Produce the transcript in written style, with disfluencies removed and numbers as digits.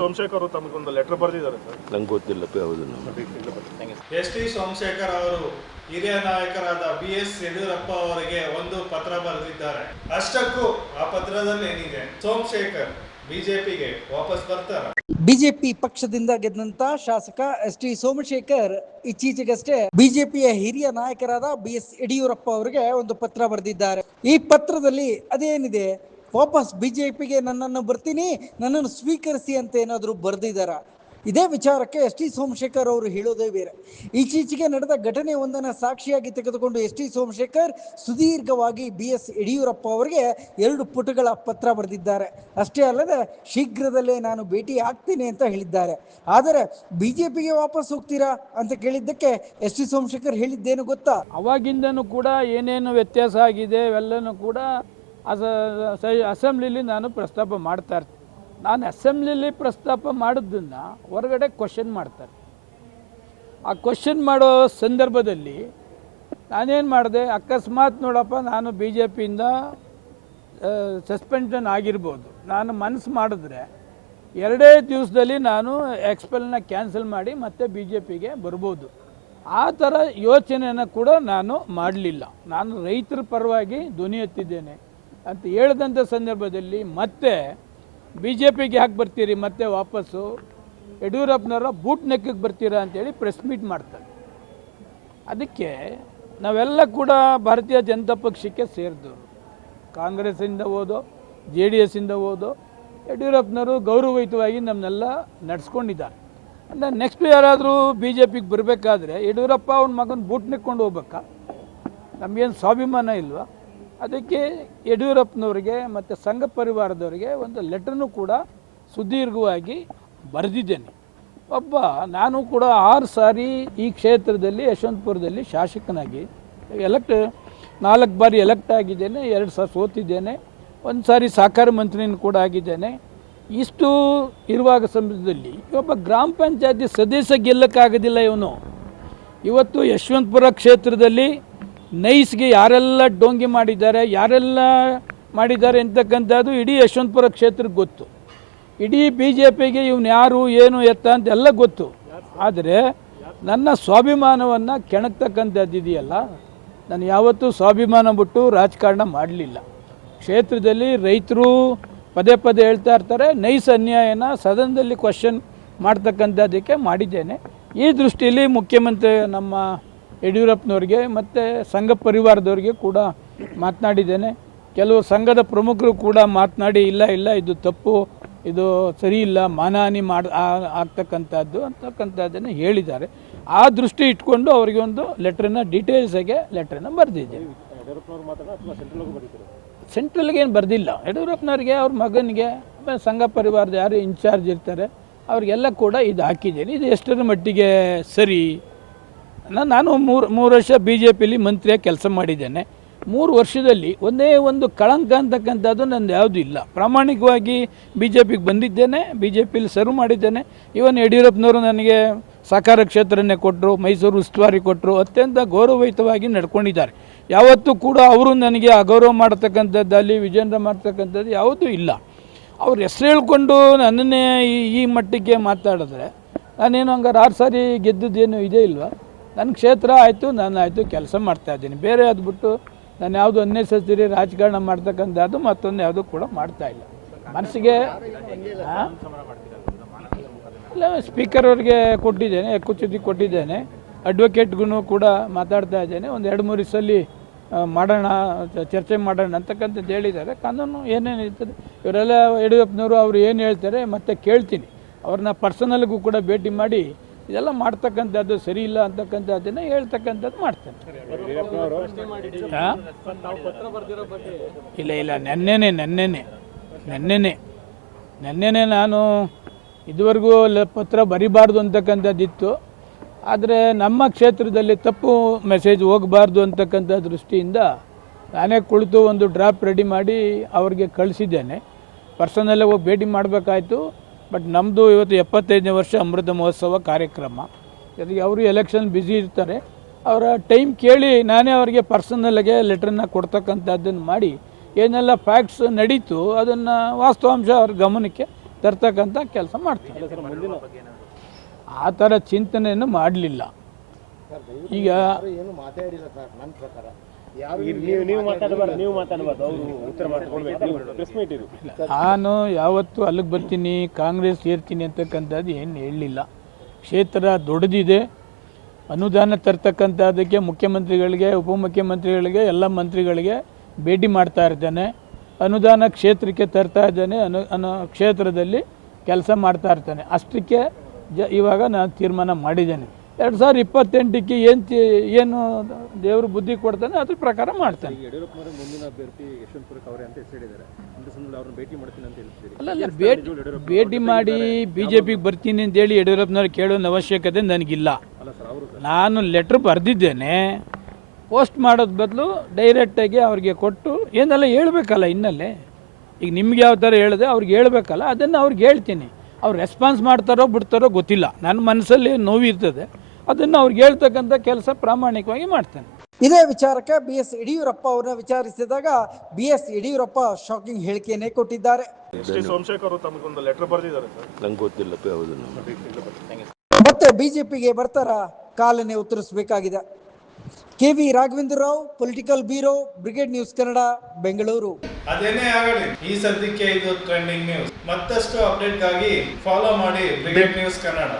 ಸೋಮಶೇಖರ್ ಅವರು ತಮಗೊಂದು ಲೆಟರ್ ಬರೆದಿದ್ದಾರೆ ಸರ್. ನಂಗೆ ಗೊತ್ತಿಲ್ಲಪ್ಪ ಯಾವುದು. ಟಿ ಸೋಮಶೇಖರ್ ಅವರು ಹಿರಿಯ ನಾಯಕರಾದ BS ಯಡಿಯೂರಪ್ಪ ಅವರಿಗೆ ಒಂದು ಪತ್ರ ಬರೆದಿದ್ದಾರೆ. ಅಷ್ಟಕ್ಕೂ ಆ ಪತ್ರದಲ್ಲಿ ಏನಿದೆ? ಸೋಮಶೇಖರ್ ಬಿಜೆಪಿಗೆ ವಾಪಸ್ ಬರ್ತಾರ? ಬಿಜೆಪಿ ಪಕ್ಷದಿಂದ ಗೆದ್ದಂತ ಶಾಸಕ ಟಿ ಸೋಮಶೇಖರ್ ಇತ್ತೀಚೆಗಷ್ಟೇ ಬಿಜೆಪಿಯ ಹಿರಿಯ ನಾಯಕರಾದ BS ಯಡಿಯೂರಪ್ಪ ಅವರಿಗೆ ಒಂದು ಪತ್ರ ಬರೆದಿದ್ದಾರೆ. ಈ ಪತ್ರದಲ್ಲಿ ಅದೇನಿದೆ, ವಾಪಸ್ ಬಿಜೆಪಿಗೆ ನನ್ನನ್ನು ಬರ್ತೀನಿ, ನನ್ನನ್ನು ಸ್ವೀಕರಿಸಿ ಅಂತ ಏನಾದರೂ ಬರೆದಿದ್ದಾರಾ? ಇದೇ ವಿಚಾರಕ್ಕೆ ಟಿ ಸೋಮಶೇಖರ್ ಅವರು ಹೇಳೋದೇ ಬೇರೆ. ಇತ್ತೀಚೆಗೆ ನಡೆದ ಘಟನೆ ಒಂದನ್ನು ಸಾಕ್ಷಿಯಾಗಿ ತೆಗೆದುಕೊಂಡು ಟಿ ಸೋಮಶೇಖರ್ ಸುದೀರ್ಘವಾಗಿ BS ಯಡಿಯೂರಪ್ಪ ಅವರಿಗೆ 2 ಪುಟಗಳ ಪತ್ರ ಬರೆದಿದ್ದಾರೆ. ಅಷ್ಟೇ ಅಲ್ಲದೆ ಶೀಘ್ರದಲ್ಲೇ ನಾನು ಭೇಟಿ ಆಗ್ತೀನಿ ಅಂತ ಹೇಳಿದ್ದಾರೆ. ಆದರೆ ಬಿಜೆಪಿಗೆ ವಾಪಸ್ ಹೋಗ್ತೀರಾ ಅಂತ ಕೇಳಿದ್ದಕ್ಕೆ ಟಿ ಸೋಮಶೇಖರ್ ಹೇಳಿದ್ದೇನು ಗೊತ್ತಾ? ಅವಾಗಿಂದನೂ ಕೂಡ ಏನೇನು ವ್ಯತ್ಯಾಸ ಆಗಿದೆ ಅವೆಲ್ಲನೂ ಕೂಡ ಅಸೆಂಬ್ಲಿಲಿ ನಾನು ಪ್ರಸ್ತಾಪ ಮಾಡ್ತಾ ಇರ್ತೀನಿ. ನಾನು ಅಸೆಂಬ್ಲಿಲಿ ಪ್ರಸ್ತಾಪ ಮಾಡೋದನ್ನು ಹೊರಗಡೆ ಕ್ವಶನ್ ಮಾಡ್ತಾರೆ. ಆ ಕ್ವಶನ್ ಮಾಡೋ ಸಂದರ್ಭದಲ್ಲಿ ನಾನೇನು ಮಾಡಿದೆ, ಅಕಸ್ಮಾತ್ ನೋಡಪ್ಪ ನಾನು BJPಯಿಂದ ಸಸ್ಪೆನ್ಷನ್ ಆಗಿರ್ಬೋದು, ನಾನು ಮನಸ್ಸು ಮಾಡಿದ್ರೆ 2 ದಿವಸದಲ್ಲಿ ನಾನು ಎಕ್ಸ್ಪೆಲ್ನ ಕ್ಯಾನ್ಸಲ್ ಮಾಡಿ ಮತ್ತೆ BJPಗೆ ಬರ್ಬೋದು. ಆ ಥರ ಯೋಚನೆಯನ್ನು ಕೂಡ ನಾನು ಮಾಡಲಿಲ್ಲ. ನಾನು ರೈತರ ಪರವಾಗಿ ಧ್ವನಿ ಎತ್ತಿದ್ದೇನೆ ಅಂತ ಹೇಳಿದಂಥ ಸಂದರ್ಭದಲ್ಲಿ ಮತ್ತೆ BJPಗೆ ಯಾಕೆ ಬರ್ತೀರಿ, ಮತ್ತೆ ವಾಪಸ್ಸು ಯಡಿಯೂರಪ್ಪನವರ ಬೂಟ್ ನೆಕ್ಕಿಗೆ ಬರ್ತೀರಾ ಅಂತೇಳಿ ಪ್ರೆಸ್ ಮೀಟ್ ಮಾಡ್ತಾರೆ. ಅದಕ್ಕೆ ನಾವೆಲ್ಲ ಕೂಡ ಭಾರತೀಯ ಜನತಾ ಪಕ್ಷಕ್ಕೆ ಸೇರಿದವರು, ಕಾಂಗ್ರೆಸ್ಸಿಂದ ಹೋದೋ JDS ಇಂದ ಹೋದೋ ಯಡಿಯೂರಪ್ಪನವರು ಗೌರವಯುತವಾಗಿ ನಮ್ಮನ್ನೆಲ್ಲ ನಡೆಸ್ಕೊಂಡಿದ್ದಾರೆ. ಅಂದರೆ ನೆಕ್ಸ್ಟ್ ಯಾರಾದರೂ BJPಗೆ ಬರಬೇಕಾದ್ರೆ ಯಡಿಯೂರಪ್ಪ ಅವ್ನ ಮಗನ ಬೂಟ್ ನೆಕ್ಕೊಂಡು ಹೋಗ್ಬೇಕಾ? ನಮಗೇನು ಸ್ವಾಭಿಮಾನ ಇಲ್ವಾ? ಅದಕ್ಕೆ ಯಡಿಯೂರಪ್ಪನವರಿಗೆ ಮತ್ತು ಸಂಘ ಪರಿವಾರದವರಿಗೆ ಒಂದು ಲೆಟರ್ನು ಕೂಡ ಸುದೀರ್ಘವಾಗಿ ಬರೆದಿದ್ದೇನೆ. ನಾನು ಕೂಡ 6 ಸಾರಿ ಈ ಕ್ಷೇತ್ರದಲ್ಲಿ ಯಶವಂತಪುರದಲ್ಲಿ ಶಾಸಕನಾಗಿ 4 ಬಾರಿ ಎಲೆಕ್ಟ್ ಆಗಿದ್ದೇನೆ, 2 ಸಾರಿ ಸೋತಿದ್ದೇನೆ, 1 ಸಾರಿ ಸಹಕಾರ ಮಂತ್ರಿನೂ ಕೂಡ ಆಗಿದ್ದೇನೆ. ಇಷ್ಟು ಇರುವಾಗ ಸಮಯದಲ್ಲಿ ಒಬ್ಬ ಗ್ರಾಮ ಪಂಚಾಯತಿ ಸದಸ್ಯ ಗೆಲ್ಲಕ್ಕಾಗೋದಿಲ್ಲ ಇವನು. ಇವತ್ತು ಯಶವಂತಪುರ ಕ್ಷೇತ್ರದಲ್ಲಿ ನೈಸ್ಗೆ ಯಾರೆಲ್ಲ ಡೋಂಗಿ ಯಾರೆಲ್ಲ ಮಾಡಿದ್ದಾರೆ ಅಂತಕ್ಕಂಥದ್ದು ಇಡೀ ಯಶವಂತಪುರ ಕ್ಷೇತ್ರಕ್ಕೆ ಗೊತ್ತು. ಇಡೀ BJPಗೆ ಇವನು ಯಾರು ಏನು ಎತ್ತ ಅಂತೆಲ್ಲ ಗೊತ್ತು. ಆದರೆ ನನ್ನ ಸ್ವಾಭಿಮಾನವನ್ನು ಕೆಣಕ್ತಕ್ಕಂಥದ್ದು ಇದೆಯಲ್ಲ, ನಾನು ಯಾವತ್ತೂ ಸ್ವಾಭಿಮಾನ ಬಿಟ್ಟು ರಾಜಕಾರಣ ಮಾಡಲಿಲ್ಲ. ಕ್ಷೇತ್ರದಲ್ಲಿ ರೈತರು ಪದೇ ಪದೇ ಹೇಳ್ತಾ ಇರ್ತಾರೆ, ನೈಸ್ ಅನ್ಯಾಯನ ಸದನದಲ್ಲಿ ಕ್ವಶನ್ ಮಾಡ್ತಕ್ಕಂಥದ್ದಕ್ಕೆ ಮಾಡಿದ್ದೇನೆ. ಈ ದೃಷ್ಟಿಯಲ್ಲಿ ಮುಖ್ಯಮಂತ್ರಿ ನಮ್ಮ ಯಡಿಯೂರಪ್ಪನವ್ರಿಗೆ ಮತ್ತು ಸಂಘ ಪರಿವಾರದವ್ರಿಗೆ ಕೂಡ ಮಾತನಾಡಿದ್ದೇನೆ. ಕೆಲವು ಸಂಘದ ಪ್ರಮುಖರು ಕೂಡ ಮಾತನಾಡಿ ಇಲ್ಲ ಇದು ತಪ್ಪು, ಇದು ಸರಿ ಇಲ್ಲ, ಮಾನಹಾನಿ ಆಗ್ತಕ್ಕಂಥದ್ದನ್ನು ಹೇಳಿದ್ದಾರೆ. ಆ ದೃಷ್ಟಿ ಇಟ್ಕೊಂಡು ಅವರಿಗೆ ಒಂದು ಡೀಟೇಲ್ಸಾಗೆ ಲೆಟ್ರನ್ನ ಬರೆದಿದ್ದೇನೆ. ಸೆಂಟ್ರಲ್ಗೆ ಏನು ಬರೆದಿಲ್ಲ, ಯಡಿಯೂರಪ್ಪನವ್ರಿಗೆ ಅವ್ರ ಮಗನಿಗೆ ಸಂಘ ಪರಿವಾರದ ಯಾರು ಇನ್ಚಾರ್ಜ್ ಇರ್ತಾರೆ ಅವ್ರಿಗೆಲ್ಲ ಕೂಡ ಇದು ಹಾಕಿದ್ದೇನೆ. ಇದು ಎಷ್ಟರ ಮಟ್ಟಿಗೆ ಸರಿ? ನಾನು 3 ವರ್ಷ BJPಲಿ ಮಂತ್ರಿಯಾಗಿ ಕೆಲಸ ಮಾಡಿದ್ದೇನೆ. 3 ವರ್ಷದಲ್ಲಿ ಒಂದೇ ಒಂದು ಕಳಂಕ ಅಂತಕ್ಕಂಥದ್ದು ನಂದು ಯಾವುದೂ ಇಲ್ಲ. ಪ್ರಾಮಾಣಿಕವಾಗಿ BJPಗೆ ಬಂದಿದ್ದೇನೆ, BJPಲಿ ಸರ್ವ್ ಮಾಡಿದ್ದೇನೆ. ಇವನ್ ಯಡಿಯೂರಪ್ಪನವರು ನನಗೆ ಸಹಕಾರ ಕ್ಷೇತ್ರನೇ ಕೊಟ್ಟರು, ಮೈಸೂರು ಉಸ್ತುವಾರಿ ಕೊಟ್ಟರು, ಅತ್ಯಂತ ಗೌರವಯುತವಾಗಿ ನಡ್ಕೊಂಡಿದ್ದಾರೆ. ಯಾವತ್ತೂ ಕೂಡ ಅವರು ನನಗೆ ಅಗೌರವ ಮಾಡ್ತಕ್ಕಂಥದ್ದಲ್ಲಿ ವಿಜೇಂದ್ರ ಮಾಡ್ತಕ್ಕಂಥದ್ದು ಯಾವುದೂ ಇಲ್ಲ. ಅವ್ರ ಹೆಸರು ಹೇಳ್ಕೊಂಡು ನನ್ನನ್ನೇ ಈ ಮಟ್ಟಕ್ಕೆ ಮಾತಾಡಿದ್ರೆ ನಾನೇನು ಹಂಗಾರೆ 6 ಸಾರಿ ಗೆದ್ದಿದ್ದೇನು ಇದೇ ಇಲ್ವಾ? ನನ್ನ ಕ್ಷೇತ್ರ ಆಯಿತು, ನಾನು ಆಯಿತು, ಕೆಲಸ ಮಾಡ್ತಾಯಿದ್ದೀನಿ. ಬೇರೆ ಅದು ಬಿಟ್ಟು ನಾನು ಯಾವುದು ಅನ್ನೆಸರಿ ರಾಜಕಾರಣ ಮಾಡ್ತಕ್ಕಂಥದ್ದು ಮತ್ತೊಂದು ಯಾವುದು ಕೂಡ ಮಾಡ್ತಾಯಿಲ್ಲ. ಮನಸ್ಸಿಗೆ ಇಲ್ಲ, ಸ್ಪೀಕರ್ ಅವ್ರಿಗೆ ಕೊಟ್ಟಿದ್ದೇನೆ, ಹಕ್ಕುಚ್ಯುತಿ ಕೊಟ್ಟಿದ್ದೇನೆ, ಅಡ್ವೊಕೇಟ್ಗೂ ಕೂಡ ಮಾತಾಡ್ತಾ ಇದ್ದೇನೆ. ಒಂದು 2-3 ಸಲ ಮಾಡೋಣ, ಚರ್ಚೆ ಮಾಡೋಣ ಅಂತಕ್ಕಂಥದ್ದು ಹೇಳಿದ್ದಾರೆ. ಕಾನೂನು ಏನೇನು ಇರ್ತದೆ ಇವರೆಲ್ಲ ಯಡಿಯೂರಪ್ಪನವರು ಅವರು ಏನು ಹೇಳ್ತಾರೆ ಮತ್ತೆ ಕೇಳ್ತೀನಿ. ಅವ್ರನ್ನ ಪರ್ಸನಲ್ಗೂ ಕೂಡ ಭೇಟಿ ಮಾಡಿ ಇದೆಲ್ಲ ಮಾಡ್ತಕ್ಕಂಥದ್ದು ಸರಿ ಇಲ್ಲ ಅಂತಕ್ಕಂಥದ್ದನ್ನು ಹೇಳ್ತಕ್ಕಂಥದ್ದು ಮಾಡ್ತೇನೆ. ಇಲ್ಲ ನೆನ್ನೆನೆ ನಾನು ಇದುವರೆಗೂ ಪತ್ರ ಬರಿಬಾರ್ದು ಅಂತಕ್ಕಂಥದ್ದಿತ್ತು. ಆದರೆ ನಮ್ಮ ಕ್ಷೇತ್ರದಲ್ಲಿ ತಪ್ಪು ಮೆಸೇಜ್ ಹೋಗಬಾರ್ದು ಅಂತಕ್ಕಂಥ ದೃಷ್ಟಿಯಿಂದ ನಾನೇ ಕುಳಿತು ಒಂದು ಡ್ರಾಫ್ಟ್ ರೆಡಿ ಮಾಡಿ ಅವ್ರಿಗೆ ಕಳಿಸಿದ್ದೇನೆ. ಪರ್ಸನಲ್ಲೇ ಹೋಗಿ ಭೇಟಿ ಮಾಡಬೇಕಾಯ್ತು. ಬಟ್ ನಮ್ಮದು ಇವತ್ತು 75ನೇ ವರ್ಷ ಅಮೃತ ಮಹೋತ್ಸವ ಕಾರ್ಯಕ್ರಮ. ಜೊತೆಗೆ ಅವರು ಎಲೆಕ್ಷನ್ ಬ್ಯುಸಿ ಇರ್ತಾರೆ, ಅವರ ಟೈಮ್ ಕೇಳಿ ನಾನೇ ಅವರಿಗೆ ಪರ್ಸನಲ್ಗೆ ಲೆಟ್ರನ್ನ ಕೊಡ್ತಕ್ಕಂಥದ್ದನ್ನು ಮಾಡಿ ಏನೆಲ್ಲ ಫ್ಯಾಕ್ಟ್ಸ್ ನಡೀತು ಅದನ್ನು ವಾಸ್ತವಾಂಶ ಅವ್ರ ಗಮನಕ್ಕೆ ತರ್ತಕ್ಕಂಥ ಕೆಲಸ ಮಾಡ್ತಾರೆ. ಆ ಥರ ಚಿಂತನೆಯನ್ನು ಮಾಡಲಿಲ್ಲ. ಈಗ ಏನು ಮಾತಾಡಿಲ್ಲ ಸರ್ ನನ್ನ ಪ್ರಕಾರ. ನಾನು ಯಾವತ್ತೂ ಅಲ್ಲಿಗೆ ಬರ್ತೀನಿ ಕಾಂಗ್ರೆಸ್ ಸೇರ್ತೀನಿ ಅಂತಕ್ಕಂಥದ್ದು ಏನು ಹೇಳಲಿಲ್ಲ. ಕ್ಷೇತ್ರ ದೊಡ್ಡದಿದೆ, ಅನುದಾನ ತರ್ತಕ್ಕಂಥದ್ದಕ್ಕೆ ಮುಖ್ಯಮಂತ್ರಿಗಳಿಗೆ, ಉಪಮುಖ್ಯಮಂತ್ರಿಗಳಿಗೆ, ಎಲ್ಲ ಮಂತ್ರಿಗಳಿಗೆ ಭೇಟಿ ಮಾಡ್ತಾ ಇರ್ತೇನೆ. ಅನುದಾನ ಕ್ಷೇತ್ರಕ್ಕೆ ತರ್ತಾ ಇದ್ದೇನೆ, ಕ್ಷೇತ್ರದಲ್ಲಿ ಕೆಲಸ ಮಾಡ್ತಾ ಇರ್ತೇನೆ. ಅಷ್ಟಕ್ಕೆ ಇವಾಗ ನಾನು ತೀರ್ಮಾನ ಮಾಡಿದ್ದೇನೆ. 2028ಕ್ಕೆ ಏನು ದೇವರು ಬುದ್ಧಿ ಕೊಡ್ತಾನೆ ಅದ್ರ ಪ್ರಕಾರ ಮಾಡ್ತಾನೆ. ಯಡಿಯೂರಪ್ಪನವರು ಮುಂದಿನ ಅಭ್ಯರ್ಥಿ ಯಶವಂತಪುರಕ್ಕೆ ಅವರೇ ಅಂತ ಹೇಳಿದ್ದಾರೆ. ಅವ್ರನ್ನ ಭೇಟಿ ಮಾಡ್ತೀನಿ ಅಂತ ಹೇಳ್ತೀರಿ? ಅಲ್ಲ, ಭೇಟಿ ಮಾಡಿ BJPಗೆ ಬರ್ತೀನಿ ಅಂತೇಳಿ ಯಡಿಯೂರಪ್ಪನವ್ರು ಕೇಳೋ ಅವಶ್ಯಕತೆ ನನಗಿಲ್ಲ. ನಾನು ಲೆಟ್ರ್ ಬರೆದಿದ್ದೇನೆ. ಪೋಸ್ಟ್ ಮಾಡೋದು ಬದಲು ಡೈರೆಕ್ಟಾಗಿ ಅವ್ರಿಗೆ ಕೊಟ್ಟು ಏನೆಲ್ಲ ಹೇಳ್ಬೇಕಲ್ಲ. ಇನ್ನಲ್ಲೇ ಈಗ ನಿಮ್ಗೆ ಯಾವ ಥರ ಹೇಳಿದೆ ಅವ್ರಿಗೆ ಹೇಳ್ಬೇಕಲ್ಲ, ಅದನ್ನು ಅವ್ರಿಗೆ ಹೇಳ್ತೀನಿ. ಅವ್ರು ರೆಸ್ಪಾನ್ಸ್ ಮಾಡ್ತಾರೋ ಬಿಡ್ತಾರೋ ಗೊತ್ತಿಲ್ಲ. ನನ್ನ ಮನಸ್ಸಲ್ಲಿ ನೋವಿರ್ತದೆ, ಅದನ್ನು ಅವ್ರಿಗೆ ಹೇಳ್ತಕ್ಕಂಥ ಕೆಲಸ ಪ್ರಾಮಾಣಿಕವಾಗಿ ಮಾಡ್ತೇನೆ. ಇದೇ ವಿಚಾರಕ್ಕೆ BS ಯಡಿಯೂರಪ್ಪ ಅವರನ್ನ ವಿಚಾರಿಸಿದಾಗ BS ಯಡಿಯೂರಪ್ಪ ಶಾಕಿಂಗ್ ಹೇಳಿಕೆಯನ್ನೇ ಕೊಟ್ಟಿದ್ದಾರೆ. ಎಸ್ ಟಿ ಸೋಮಶೇಖರ್ ಅವರು ತಮಗೊಂದು ಲೆಟರ್ ಬರೆದಿದ್ದಾರೆ ಸರ್. ನಂಗೆ ಗೊತ್ತಿಲ್ಲಪ್ಪ ಯಾವುದು. ಮತ್ತೆ BJPಗೆ ಬರ್ತಾರ ಕಾಲನ್ನೇ ಉತ್ತರಿಸಬೇಕಾಗಿದೆ. KV Raghavendra Rao, political bureau, brigade news Kannada, Bengaluru. ಅದೇನೇ ಆಗಲಿ, ಈ ಸದ್ಯಕ್ಕೆ ಇದು ಟ್ರೆಂಡಿಂಗ್ ನ್ಯೂಸ್. ಮತ್ತಷ್ಟು ಅಪ್ಡೇಟ್ಗಾಗಿ ಫಾಲೋ ಮಾಡಿ ಬ್ರಿಗೇಡ್ ನ್ಯೂಸ್ ಕನ್ನಡ.